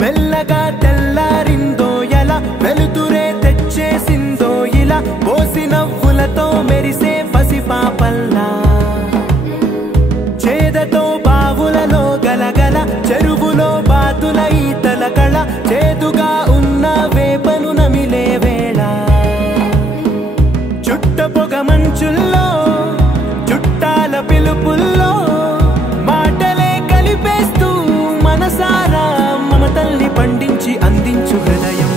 మెల్లగా తెల్లారిందో ఎలా వెలుతురే తెచ్చేసిందో ఇలా పోసి నవ్వులతో మెరిసే పసిపాపల్లా చేదతో బావులలో గలగల చెరువులో బాతుల ఈతల కళ చేదుగా ఉన్న వేపను నమిలే వేళ చుట్ట పొగ మంచుల్లో చుట్టాల పిలుపుల్లో మాటలే కలిపేస్తూ మనసారా మమతల్ని పండించి అందించు హృదయం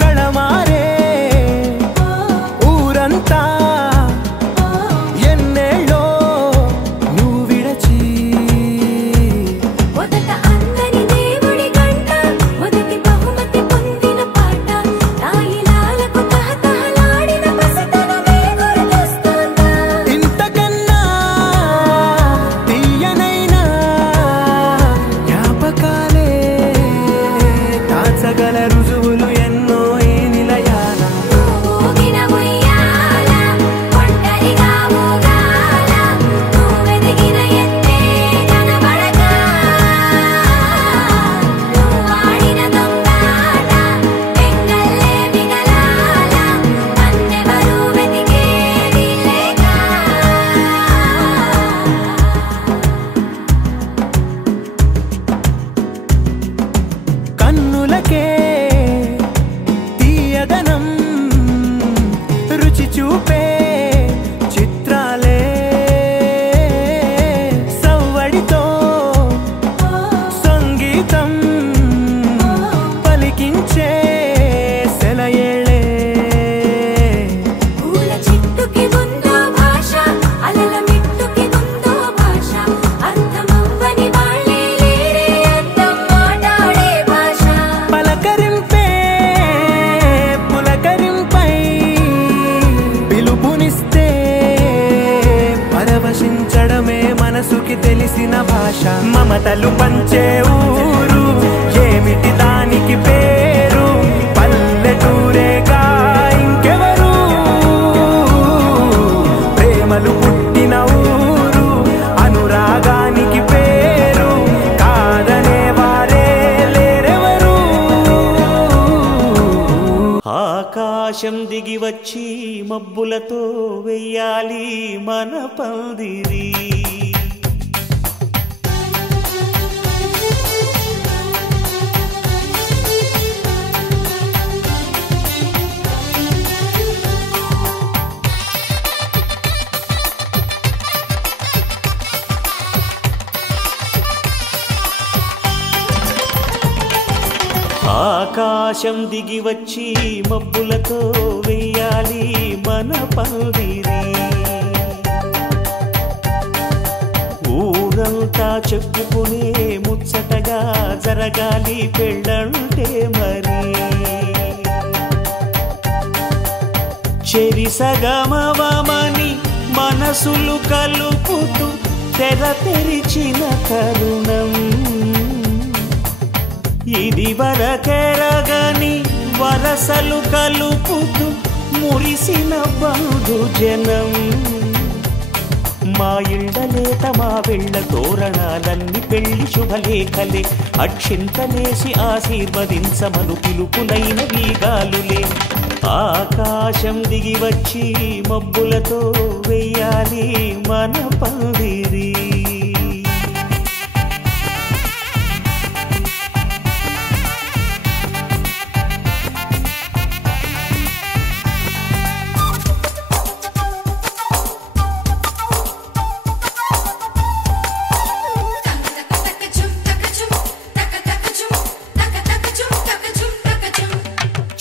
కళమారే ఊరంతా ఎన్నేళ్ళో నువ్వు విడచి మొదట అందని దేవుడి గంట మొదటి బహుమతి పొందిన పాట తాయిలాలకు తహతహలాడిన పసితనమే గుర్తొస్తుందా ఇంతకన్నా తీయనైనా జ్ఞాపకాలే దాచగల రుజువులు ఎన్నో ఈ నిలయాల ఊగిన ఉయ్యాల ఒంటరిగా ఊగాల నువ్వెదిగిన ఎత్తే కనబడక నువ్వాడిన దొంగాట ఎంగల్లే మిగలాల నన్నెవరూ వెతికేది లేక కన్నులకే తీయదనం రుచి చూపే చిత్రాలే సవ్వడితో సంగీతం పలికించే సెలయేళే పూల చిట్టుకి ఉందో భాష అలల మిట్టుకి ఉందో భాష అర్థమవ్వని వాళ్ళే లేరే అర్థం మాట్లాడే భాష పలకరింపే పులకరింపై పిలుపునిస్తే పరవశించడమే మనసుకి తెలిసిన భాష మమతలు పంచే ఊరు ఏమిటి దానికి పేరు పల్లెటూరేగా ఇంకెవరు ప్రేమలు పుట్టిన ఊరు అనురాగానికి పేరు కాదనే వారే లేరెవరు ఆకాశం దిగి వచ్చి మబ్బులతో వెయ్యాలి మన పందిరి ఆకాశం దిగి వచ్చి మబ్బులతో వెయ్యాలి మన పందిరి ఊరంతా చెప్పుకునే ముచ్చటగా జరగాలి పెళ్ళంటే మరి చెరిసగమవమని మనసులు కలుపుతూ తెర తెరిచిన తరుణం ఇది వరకెరగని వరసలు కలుపుతూ మురిసిన బంధు జనం మా ఇళ్ళలేత మా వెళ్ళ తోరణాలన్నీ పెళ్లి శుభలేఖలే అక్షింతలేసి ఆశీర్వదించమను పిలుపులైన వీగాలులే ఆకాశం దిగి వచ్చి మబ్బులతో వెయ్యాలి మన పందిరి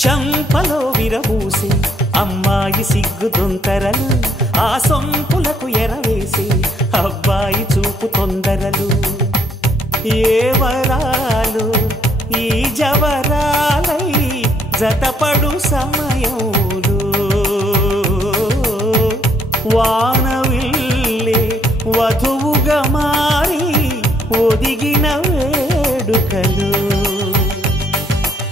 చంపలో విరబూసి అమ్మాయి సిగ్గుదొంతరలు ఆ సొంపులకు ఎరవేసి అబ్బాయి చూపు తొందరలు ఏ వరాలు ఈ జవరాలై జతపడు సమయంలో వానవిల్లే వధువుగా మారి ఒదిగిన వేడుకలు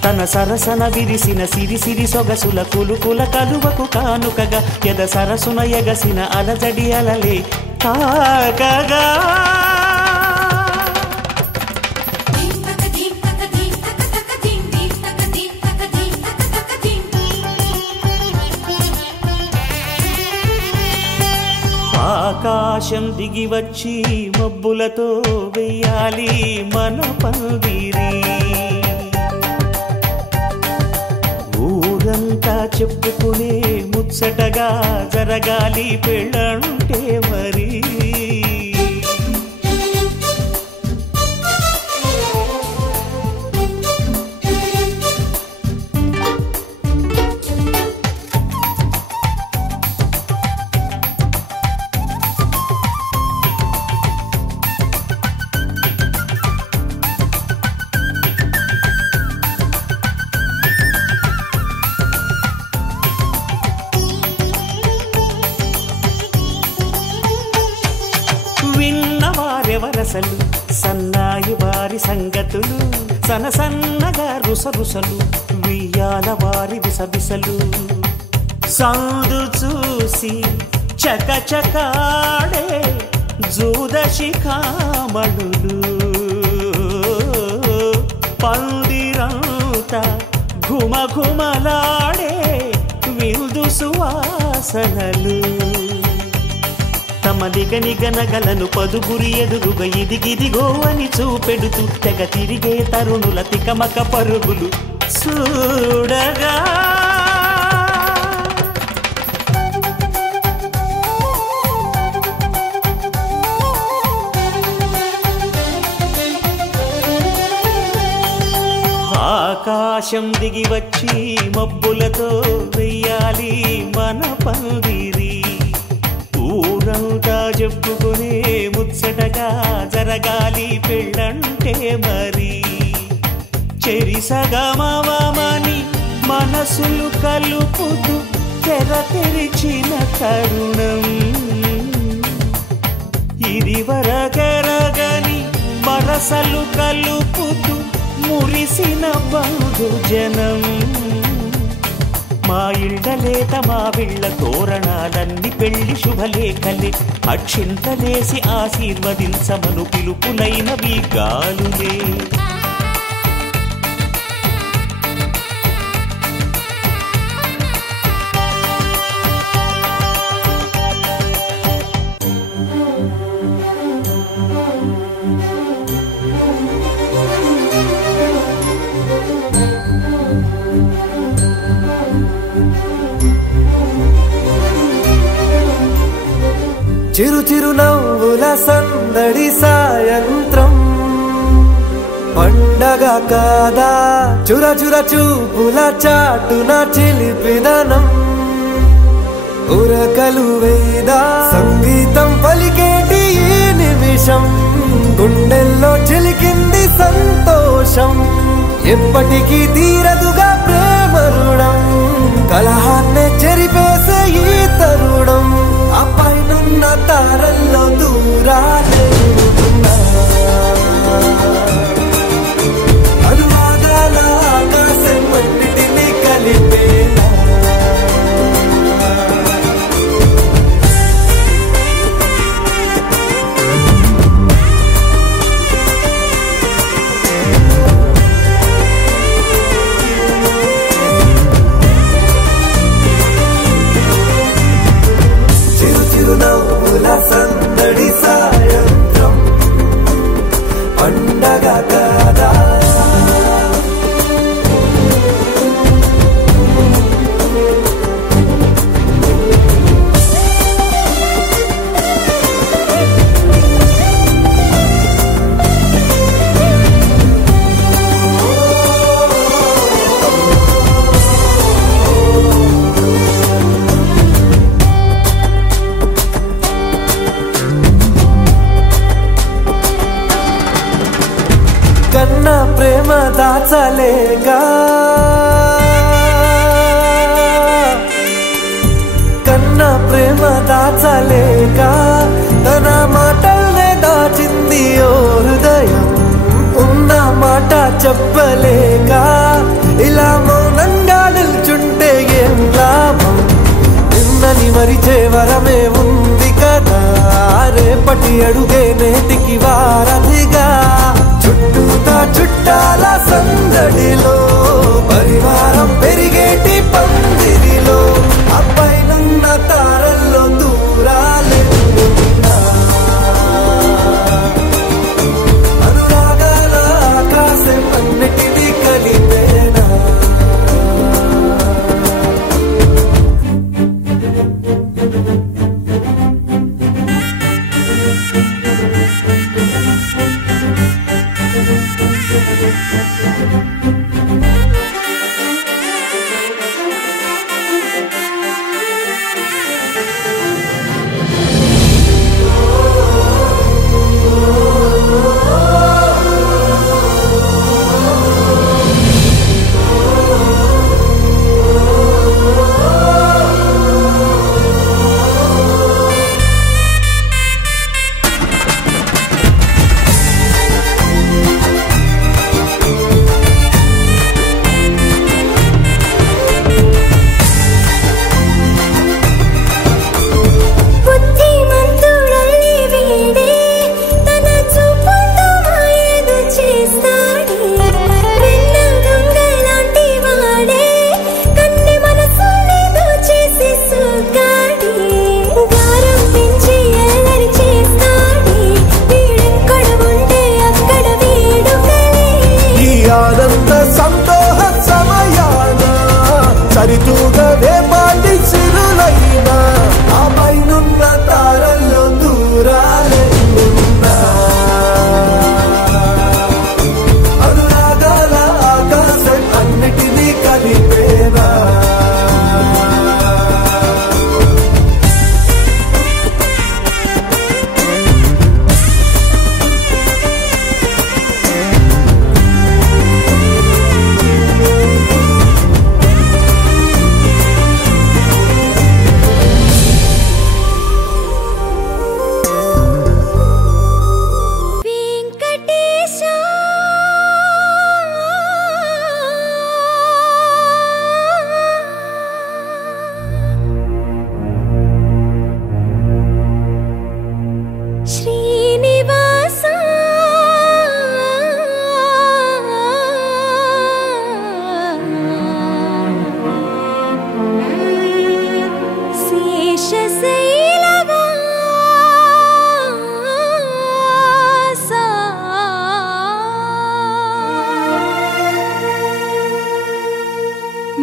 తన సరసన విరిసిన సిరిసిరి సొగసుల కులుకుల కలువకు కానుకగా ఎద సరసున ఎగసిన అలజడి అలలే తాకగా ఆకాశం దిగి వచ్చి మబ్బులతో వెయ్యాలి మన పందిరి ఊరంతా చెప్పుకునే ముచ్చటగా జరగాలి పెళ్ళంటే మరి విన్నవారెవరసలు సన్నాయి వారి సంగతులు సనసన్నగా రుసరుసలు వియ్యాల వారి విసవిసలు సౌదు చూసి చకచకాడే జూదశిఖామణులు పందిరంతా ఘుమఘుమలాడే విందు సువాసనలు తమ నిగనిగనగలను పదుగురి ఎదురుగా ఇదిగిదిగో అని చూపెడుతూ తెగ తిరిగే తరుణుల తికమక పరుగులు చూడగా ఆకాశం దిగి వచ్చి మబ్బులతో వెయ్యాలి మన పందిరి ఊరంతా చెప్పుకునే ముచ్చటగా జరగాలి పెళ్ళంటే మరి చెరిసగమవమని మనసులు కలుపుతూ తెర తెరిచిన తరుణం ఇది వరకెరగని వరసలు కలుపుతూ మురిసిన బంధు జనం మా ఇళ్ళలేత మా వీళ్ళ తోరణాలన్నీ పెళ్లి శుభలేఖలే అక్షింతలేసి ఆశీర్వదించమను పిలుపులైనవి గాలులే చిరు చిరు నవ్వుల సందడి సాయంత్రం పండగ కాదా చుర చుర చూపుల చాటున చిలిపిదనం ఉరకలు వేదా సంగీతం పలికేటి ఈ నిమిషం గుండెల్లో చిలికింది సంతోషం ఎప్పటికీ తీరదుగా ప్రేమ రుణం కలహాన్నే చెరిపేసే ఈ తరుణం ఆ పైనున్న తారల్లో దూరాలే అనువాద ప్రేమ దాచలేక కన్న ప్రేమ దాచలేక తన మాటల్నే దాచింది ఓ హృదయం ఉన్న మాట చెప్పలేక ఇలా మౌనంగా నిల్చుంటే ఏం లాభం నిన్నని మరిచే వరమే ఉంది కదా రేపటి అడుగే నేటికి వారధిగా చుట్టూతా చుట్టాల సందడిలో పరివారం పెరిగేటి పందిరిలో అబ్బాయినున్న తారల్లో దూరాలెన్నున్నా అనురాగాల ఆకాశం అన్నిటినీ కలిపేనా సరితూగవే పాటి సిరులైనా ఆ పైనున్న తారల్లో దూరాలెన్నున్నా అనురాగాల ఆకాశం అన్నిటినీ కలిపేనా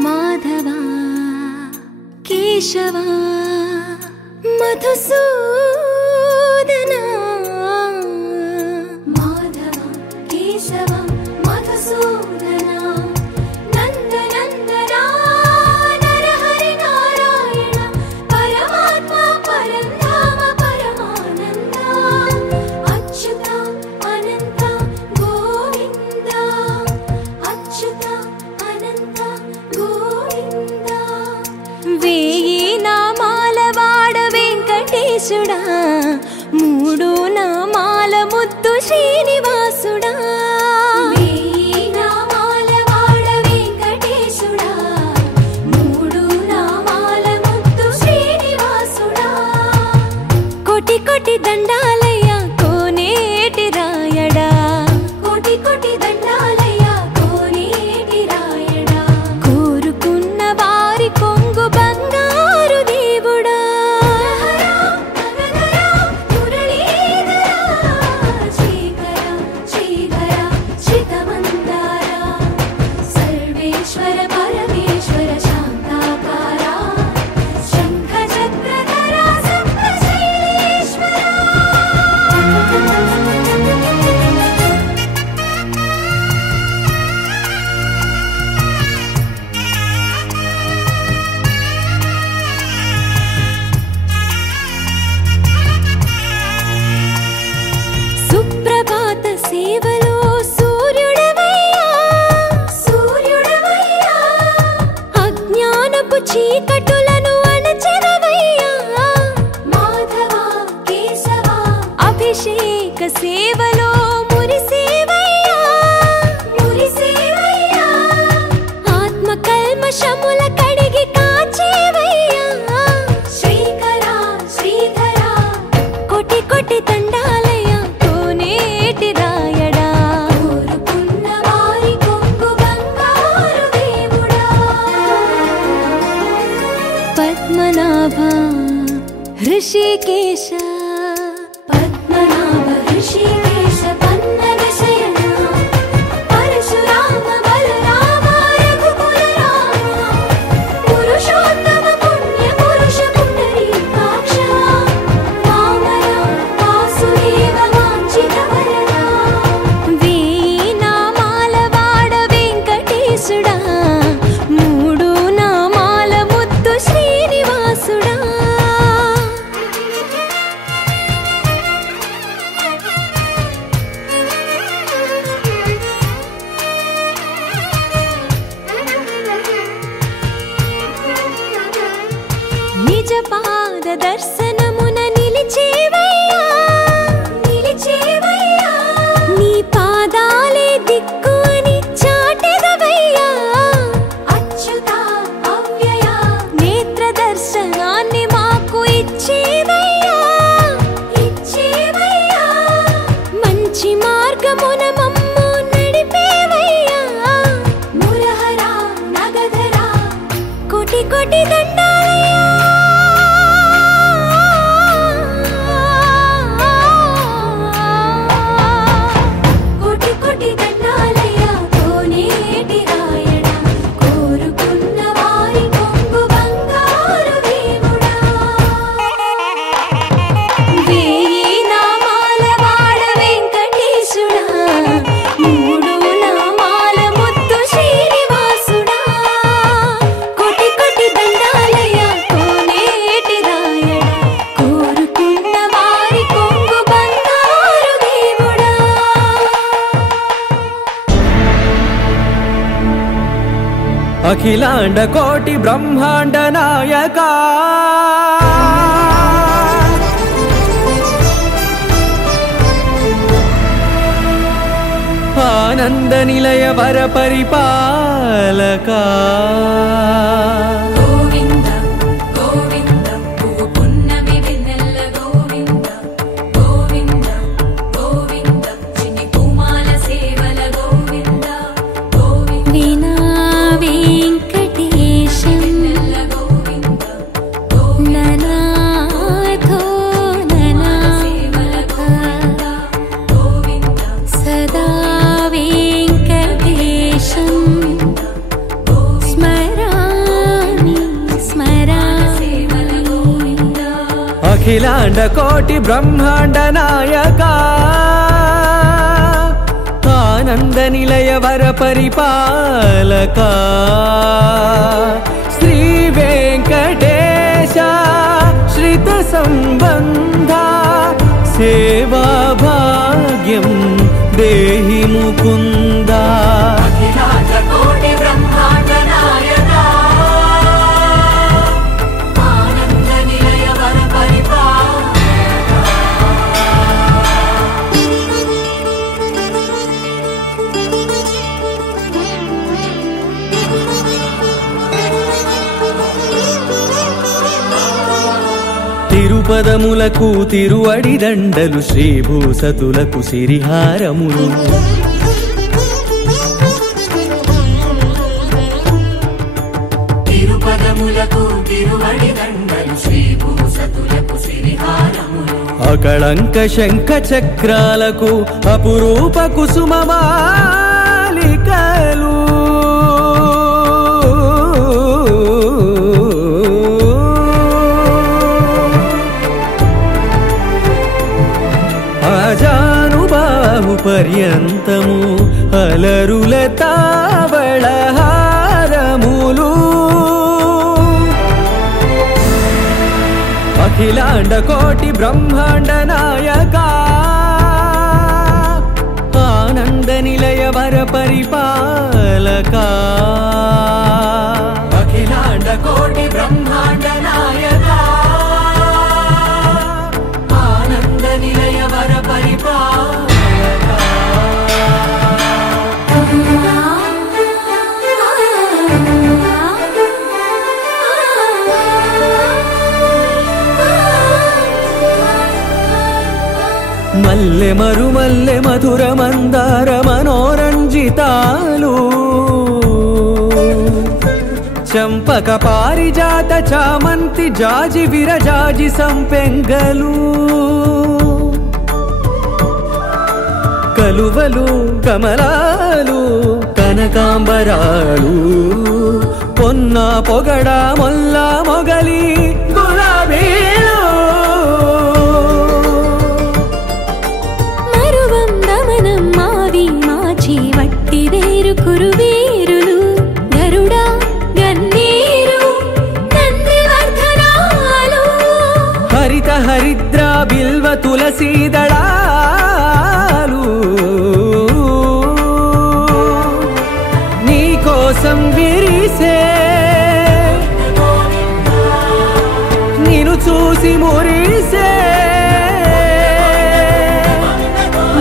మాధవా కేశవా మధుసూదనా మాధవా కేశవా మధుసూదనా నందనందనా నరహరి నారాయణ పరమాత్మ పరంధామ పరమానంద అచ్యుత అనంత గోవింద అచ్యుత అనంత గోవింద వేయి నామాల వాడ వెంకటేశుడా మూడు నామాల ముద్దు శ్రీనివాసుడా వేయి నామాల వాడ వెంకటేశుడా మూడు నామాల ముద్దు శ్రీనివాసుడా కోటి కోటి దండాలయ్యా కోనేటి రాయడా కోటి కోటి దండాలయ్యా కోనేటి రాయడా కోరుకున్న వారి కొంగు బంగారు దేవుడా ऋषिकेश पद्मनाभ ऋषिकेश पन्नग शयना परशुराम बलराम रघुकुल राम पुरुषोत्तम पुण्य पुरुष पुंडरीकाक्ष वामन वासुदेव वांछित वरदा वेई नामाल वाड वेंकटेशुడా మూడు నామాల ముద్దు శ్రీనివాసుడా నిజ పాద దర్శనమున నిలిచేవయ్యా నిలిచేవయ్యా నీ పాదాలే దిక్కు అని చాటెదవయ్యా అచ్యుత అవ్యయ నేత్ర దర్శనాన్ని మాకు ఇచ్చేవయ్యా ఇచ్చేవయ్యా మంచి మార్గమున మమ్ము నడిపేవయ్యా మురహర నగధర కోటి కోటి దండాలయ్యా కోటి కోటి దండాలయ్యా కోనేటి రాయడా కోరుకున్న వారి కొంగు బంగారు దేవుడా వేయి నామాల వాడ వెంకటేశుడా మూడు నామాల ముద్దు శ్రీనివాసుడా కోటి కోటి దండాలయ్యా కోనేటి రాయడా కోరుకున్న వారి కొంగు బంగారు దేవుడా అఖిలాండ కోటి బ్రహ్మాండ నాయక ఆనంద నిలయ వర పరిపాలక గోవింద గోవింద పున్నమి వెన్నెల గోవింద గోవింద గోవింద చిన్ని కుమాల సేవల గోవింద గోవింద వీణా వెంకటేశం వెన్నెల గోవింద ననాథో ననా సేవల గోవింద గోవింద సదా వెంకటేశం స్మరామి స్మరామి అఖిలాండ కోటి బ్రహ్మాండ నాయక ఆనంద నిలయ వర పరిపాలక శ్రీ వెంకటేశ శ్రిత సంబంధ సేవా భాగ్యం దేహి ముకుంద అఖిలాండ కోటి బ్రహ్మాండ నాయక ఆనంద నిలయ వర తిరుపదములకు తిరువడి దండలు శ్రీభూసతులకు సిరిహారములు తిరుపదములకు తిరువడి దండలు శ్రీభూసతులకు సిరిహారములు అకళంక శంఖ చక్రాలకు అపురూప కుసుమమాలికలు అజానుబాహు పర్యంతము అలరుల తావళహారములు అఖిలాండ కోటి బ్రహ్మాండ నాయక ఆనంద నిలయ వర పరిపాలక అఖిలాండ కోటి బ్రహ్మాండ నాయక ఆనంద నిలయ వర పరిపాలక మల్లె మరుమల్లె మధుర మందార మనోరంజితాలు చంపక పారిజాత చామంతి జాజి విరజాజి సంపెంగలు కలువలు కమలాలు కనకాంబరాలు పొన్న పొగడ మొల్ల మొగలి గులాబీలు మరువం దమనం మావి మాచి వట్టి వేరు కురువేరులు గరుడ గన్నేరు నందివర్ధనాలు హరిత హరిద్ర బిల్వ తులసీదళాలు నీ కోసం విరిసే నిన్ను చూసి మురిసే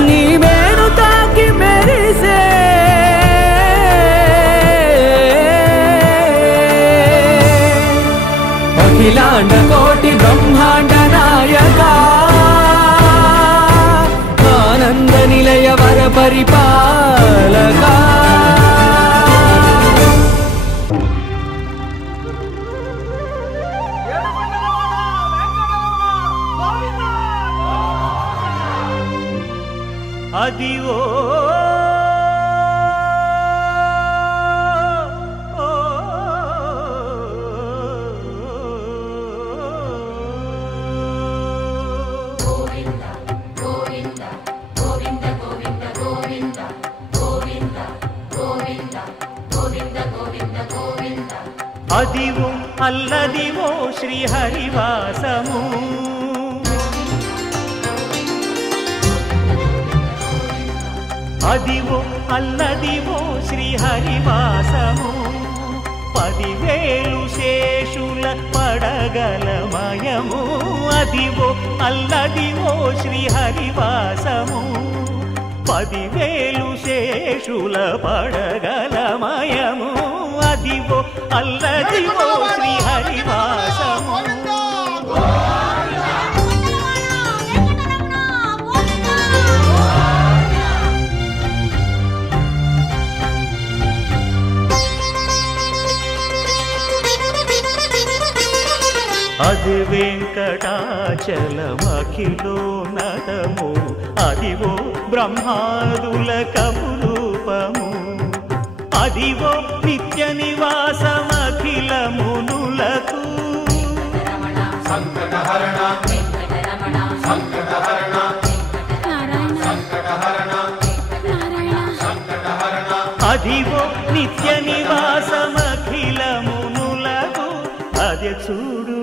నీ మేను తాకి మెరిసే అఖిలాండ కోటి బ్రహ్మాండ నాయక ఆనంద నిలయ వర పరిపాలక అదివో అదివో అల్లదివో శ్రీహరివాసము అదివో అల్లదివో శ్రీహరివాసము 10,000 శేషుల పడగలమయము అదివో అల్లదివో శ్రీహరివాసము 10,000 శేషుల పడగలమయము అదివో అల్లదివో శ్రీహరివాసము అది వెంకటాచలమఖిలో నటము అదివో బ్రహ్మాదుల కపురూపము అదివో నిత్య నివాసమఖిల మునులకు సంకటహరణ సంకటహరణ సంకటహరణ అదివో నిత్య నివాసమఖిల మునులకు అదే చూడు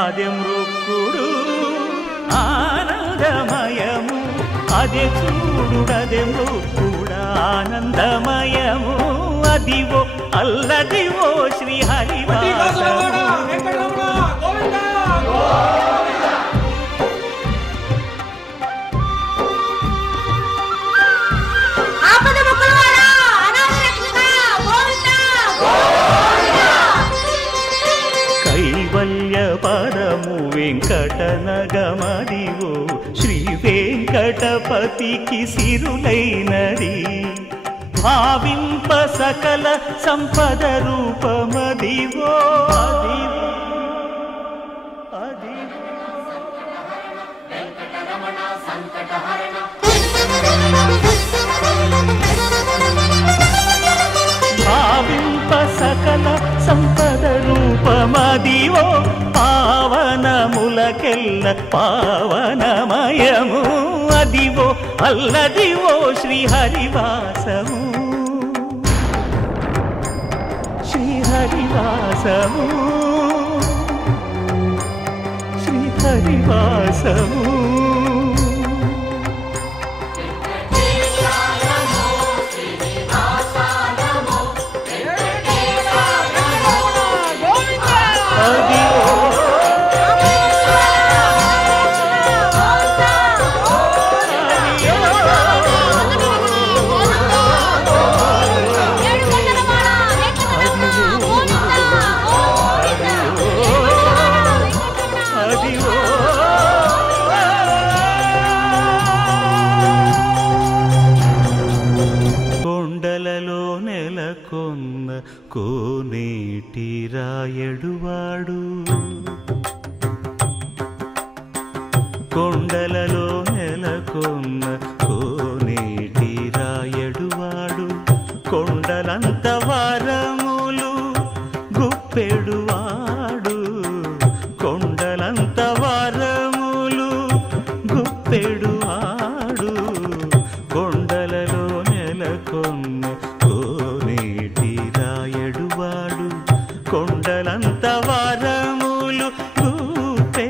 అదే మృక్కుడు ఆనందమయము అదే చూడు అదే మృక్కుడు ఆనందమయము అదివో అల్లదివో శ్రీహరివాసము కైవల్య పరము వెంకటనగమదివో శ్రీ వెంకటపతికి సిరులైనది భావింప సకల సంపద రూపమదివో అదివో అదివో భావింప సకల సంపద రూపమదివో పావనములకెల్ల పావనమయము అదివో అల్లదివో శ్రీహరివాసము శ్రీహరివాసము శ్రీహరివాసము కోనేటి రాయడువాడు కొండలలో నెలకొన్న కోనేటి రాయడువాడు కొండలంత వారములు గుప్పెడువాడు కొండలంత వారములు గుప్పెడువాడు కొండలలో నెలకొన్న కోనేటి రాయడువాడు కొండలంత వారములు గుప్పెడువాడు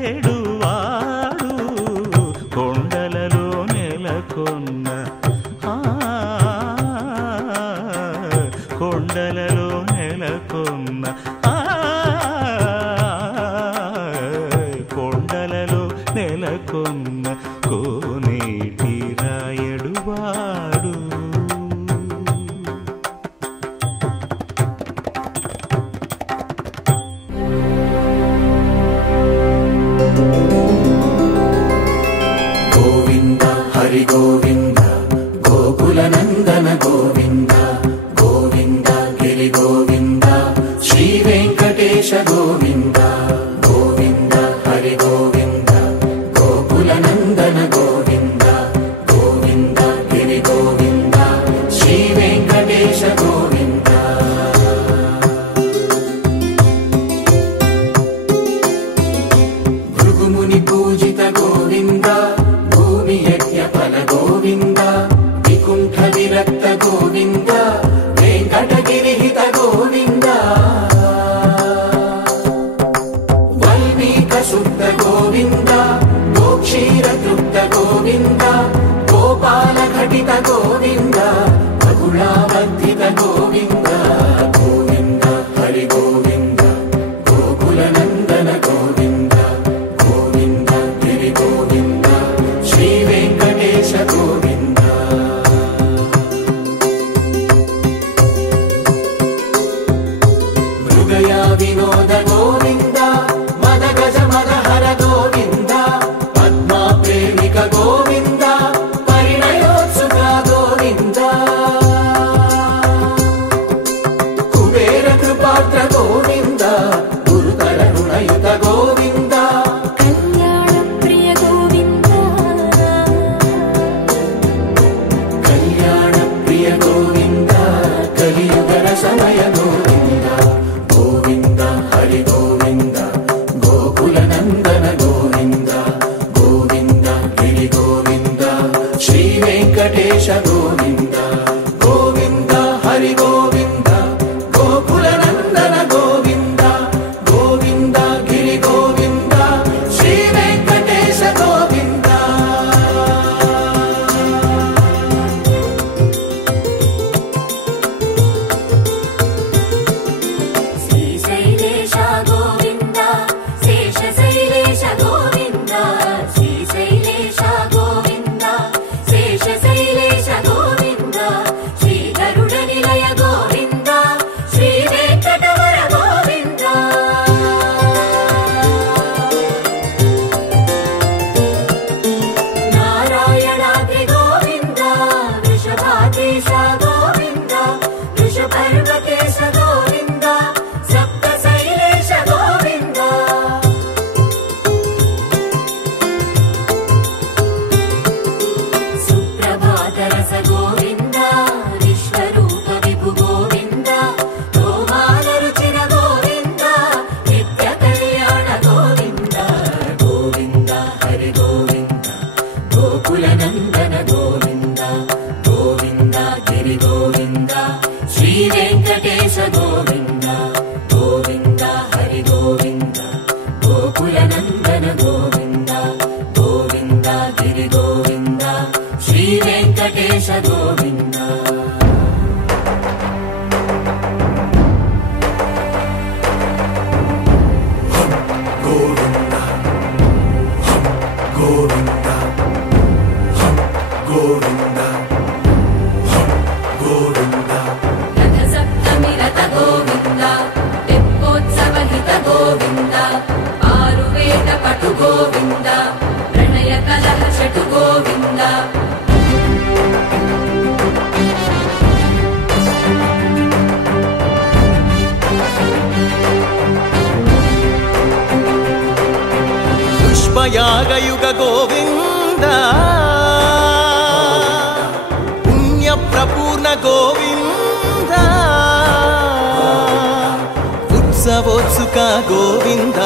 కొండలలో నెలకొన్న కొండలలో నెలకొన్న కొండలలో నెలకొన్న కోనేటి రాయడువాడు గోవింద హరి గోవింద గోకుల నందన గోవింద గోవింద గిరి గోవింద శ్రీ వెంకటేశ గోవింద గోవింద హరి గోవింద గోకుల నందన గోవింద గోవింద గిరి గోవింద శ్రీ వెంకటేశ గోవింద భృగుముని పూజిత గోవింద భూమి యజ్ఞ ఫల గోవింద వికుంఠ విరక్త గోవింద వెంకటగిరిహిత గోవింద వల్మీక శుద్ధ గోవింద గోక్షీర తృప్త గోవింద గోపాల ఘటిత గోవింద బహుళావర్ధిత గోవింద గోవింద హరి గోవింద గోకుల నందన గోవింద గోవింద గిరి గోవింద శ్రీ వెంకటేశ గోవింద మృగయా వినోద గోవింద మద గజ మదహర గోవింద పద్మా ప్రేమిక గోవింద పరిణయోత్సుక గోవింద కుబేర కృపాత్ర గోవింద గురుతర రుణయుత గోవింద కళ్యాణ ప్రియ గోవింద కళ్యాణ ప్రియ గోవింద కలియుగ సమయ గోవింద గోవింద హరి గోవింద గోకుల నందన గోవింద గోవింద గిరి గోవింద శ్రీ వెంకటేశ గోవింద గోవింద హరి గోవింద గోకుల నందన గోవింద గోవింద గిరి గోవింద శ్రీ వెంకటేశ గోవింద శ్రీశైలేశ గోవింద శేషశైలేశ గోవింద శ్రీశైలేశ గోవింద శేషశైలేశ గోవింద శ్రీ గరుడ నిలయ గోవింద శ్రీ వెంకటవర గోవింద నారాయణాద్రి గోవింద వృషభాదేశ గోవింద వృషపర్వతేశ గోవింద సప్తశైలేశ గోవింద సుప్రభాతరస గోవింద విశ్వరూప విభు గోవింద గోమాల రుచిర గోవింద నిత్య కళ్యాణ గోవింద గోవింద హరి గోవింద గోకుల నందన గోవింద గోవింద గిరి గోవింద శ్రీ వెంకటేశ గోవింద గోవింద హరి గోవింద గోకుల నందన గోవింద గోవింద గిరి గోవింద శ్రీ వెంకటేశ గోవింద గోవింద గోవింద గోవింద గోవింద రథ సప్తమి రథ గోవింద తెప్పోత్సవహిత గోవింద ఆరువేద పటు గోవింద ప్రణయ కలహ షటు గోవింద యాగయుగ గోవింద పుణ్య ప్రపూర్ణ గోవింద ఉత్సవోత్సుక గోవింద